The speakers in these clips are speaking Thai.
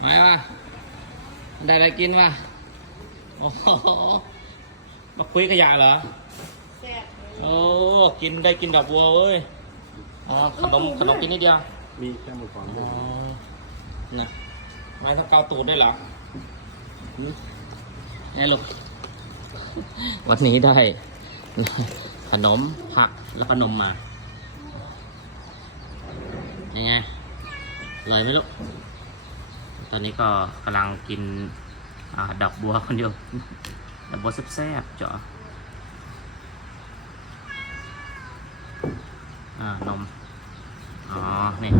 ไหนวะได้อะไรกินวะโอ้โหมาคุยขยะเหรอแซ่บโอ้กินได้กินดอกบัวเว้ยอ๋อขนมขนมกินนิดเดียวมีแค่หมูกรอบอ๋อนะไม่ต้องเกาตูดด้วยเหรอหึไงลูกวันนี้ได้ ขนมผักแล้วก็นมมายังไงอร่อยไหมลูก ตอนนี้ก็กำลังกินอดอกบัวคนเดียวดอกบัวแซ่บๆเจาะอ่านม อ๋อ นี่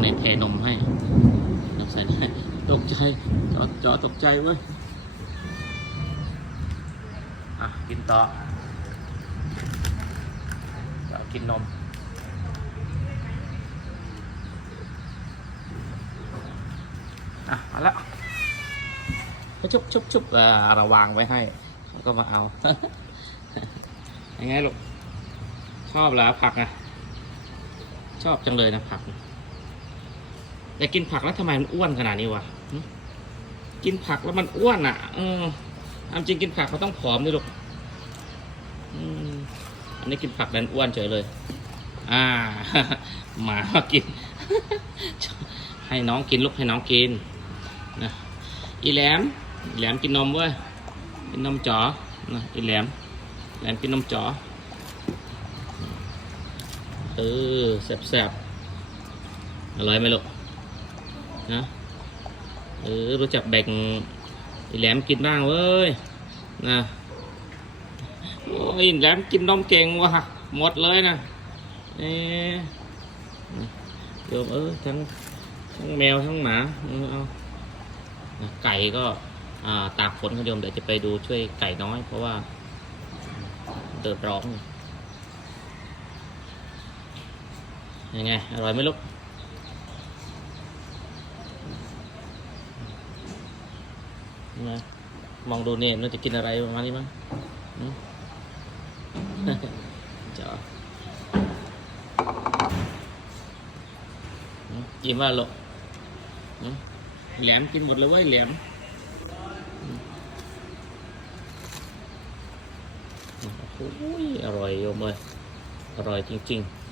ในเทนมให้นำใส่ได้ตกใจจอจอตกใจเว้ย อะ กินต่อกินนม อะ มาแล้วชุบชุบชุบเออระวางไว้ให้เขาก็มาเอา ยังไงลูก ชอบแล้วผักอะ ชอบจังเลยนะผักแต่กินผักแล้วทำไมมันอ้วนขนาดนี้วะกินผักแล้วมันอ้วนอะออเอาจริงกินผักเขาต้องผอมดิลูกอันนี้กินผักดันอ้วนเฉยเลย อ่า หมามากิน ให้น้องกินลูกให้น้องกิน นะอีแหลมแหลมกินนมเว้ยกินนมจ๋อนะอีแหลมแหลมกินนมจ๋อเออแซ่บๆอร่อยไหมลูกนะเออรู้จักแบ่งอ้แหลมกินบ้างเว้ยนะโอ้ยแหลมกินนมเก่งว่ะหมดเลยนะเอ๊ะโยมเออทั้งทั้งแมวทั้งหมาเออเอา นะไก่ก็ตากฝนคุณโยมเดี๋ยวจะไปดูช่วยไก่น้อย เพราะว่าเดือดร้อนยังไงอร่อยไหมลูกนะมองดูเนี่ยมันจะกินอะไรประมาณนี้มั้งเจ๋อหืมว่าลูกหืม แหลมกินหมดเลยเว้ยแหลมหืมโอ้โหอร่อยโยมเลยอร่อยจริงๆ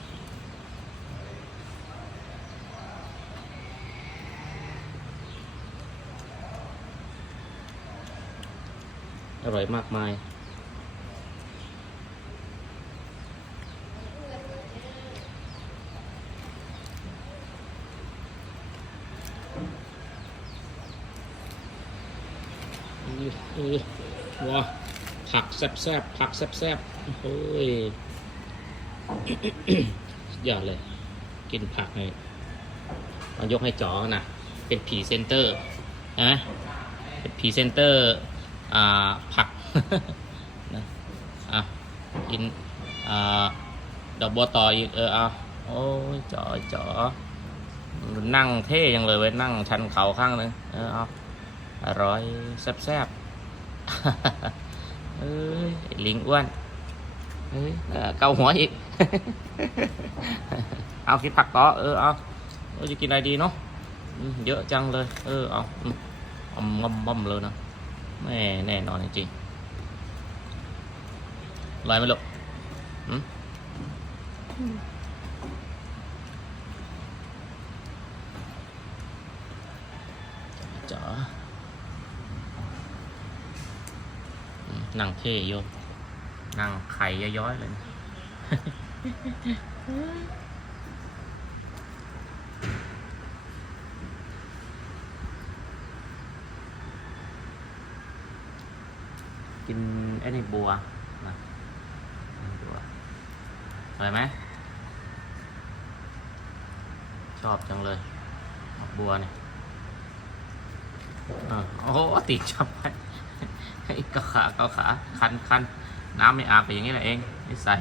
อร่อยมากมายอื้ ออื้อว้าผักแซ่บๆผักแซ่บๆโอ้ยยอดเลย กินผักเลยมายกให้จ๋อนะ เป็นพรีเซนเตอร์นะเป็นพรีเซนเตอร์ อ่า ผักนะอะกิน อ่า ดอกบัวต่ออีกเออเอาโอ้ยจ๋อจ๋อนั่งเท่ยังเลยเว้ยนั่งชันเขาข้างนึงเออเอา อร่อยแซ่บๆเอ้ยลิงอ้วนเอ้ยเกาหัวอีก เอากินผักต่อเออเอาเออจะกินอะไรดีเนาะเยอะจังเลย เออเอาอมมงอมบอมเลยนะแม่แน่นอนจริงๆอร่อยไหมลูกอืมจ๋า อืม นั่งเท่โยมนั่งไข่ย้อยๆเลย กินไอ้นี่บัวนะบัวอร่อยไหมชอบจังเลยบัวเนี่ยอ่าโอ้โหติดจับไป เกาขาเกาขาคันคันน้ำไม่อาบไปอย่างนี้แหละเองนิสัย